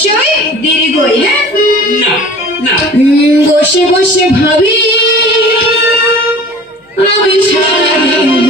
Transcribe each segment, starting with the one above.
অবশ্যই দীর্ঘই হ্যাঁ? বসে বসে ভাবি আমি সারাদিন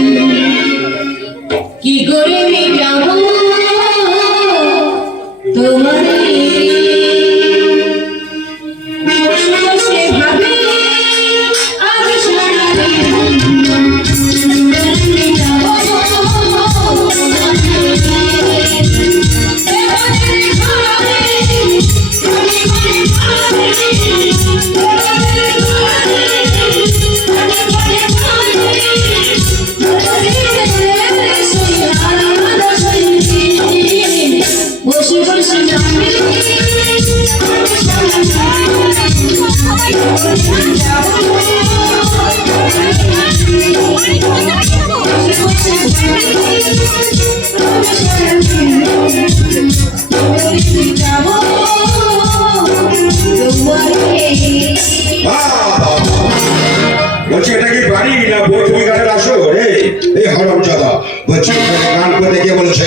বলছি, এটা কি বাড়ি না বৈঠকি গানের আসর রে এই হরম জাদা বলছি গান করতে কে বলেছে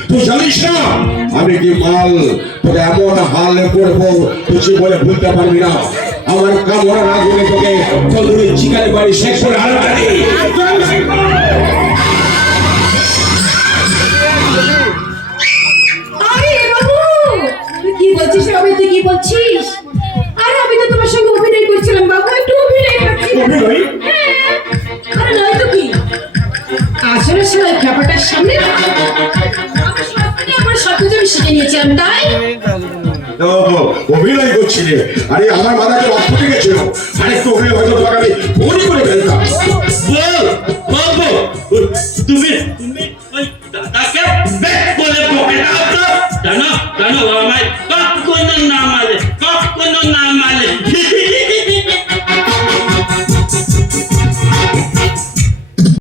তুই জানিস না? আমি কি মাল? তোকে এমন হাল করব তুই বলে ভুলতে পারবি না? আমার কামড়া না গেলে তোকে তন্দুরি চিকেন বাড়ি শেষ করে কি বলছিস আমি তুই কি বলছিস? আরে আমি তো তোমার সঙ্গে অভিনয় করছিলাম বাবু একটু অভিনয় অভিনয়? হ্যাঁ আরে নয় তো কি? আসলে সবাই ব্যাপারটার সামনে শিখে নিয়েছিলাম তাই আরে আমার মাথাকে রক্ত গেছিল আরেকটু অভিনয় হয়তো তোমাকে আমি ফোনই করে ফেলতাম তুমি তুমি ওই দাদাকে বেক বলে বকে দাও তো জানো জানো আমায় কাপ কোন না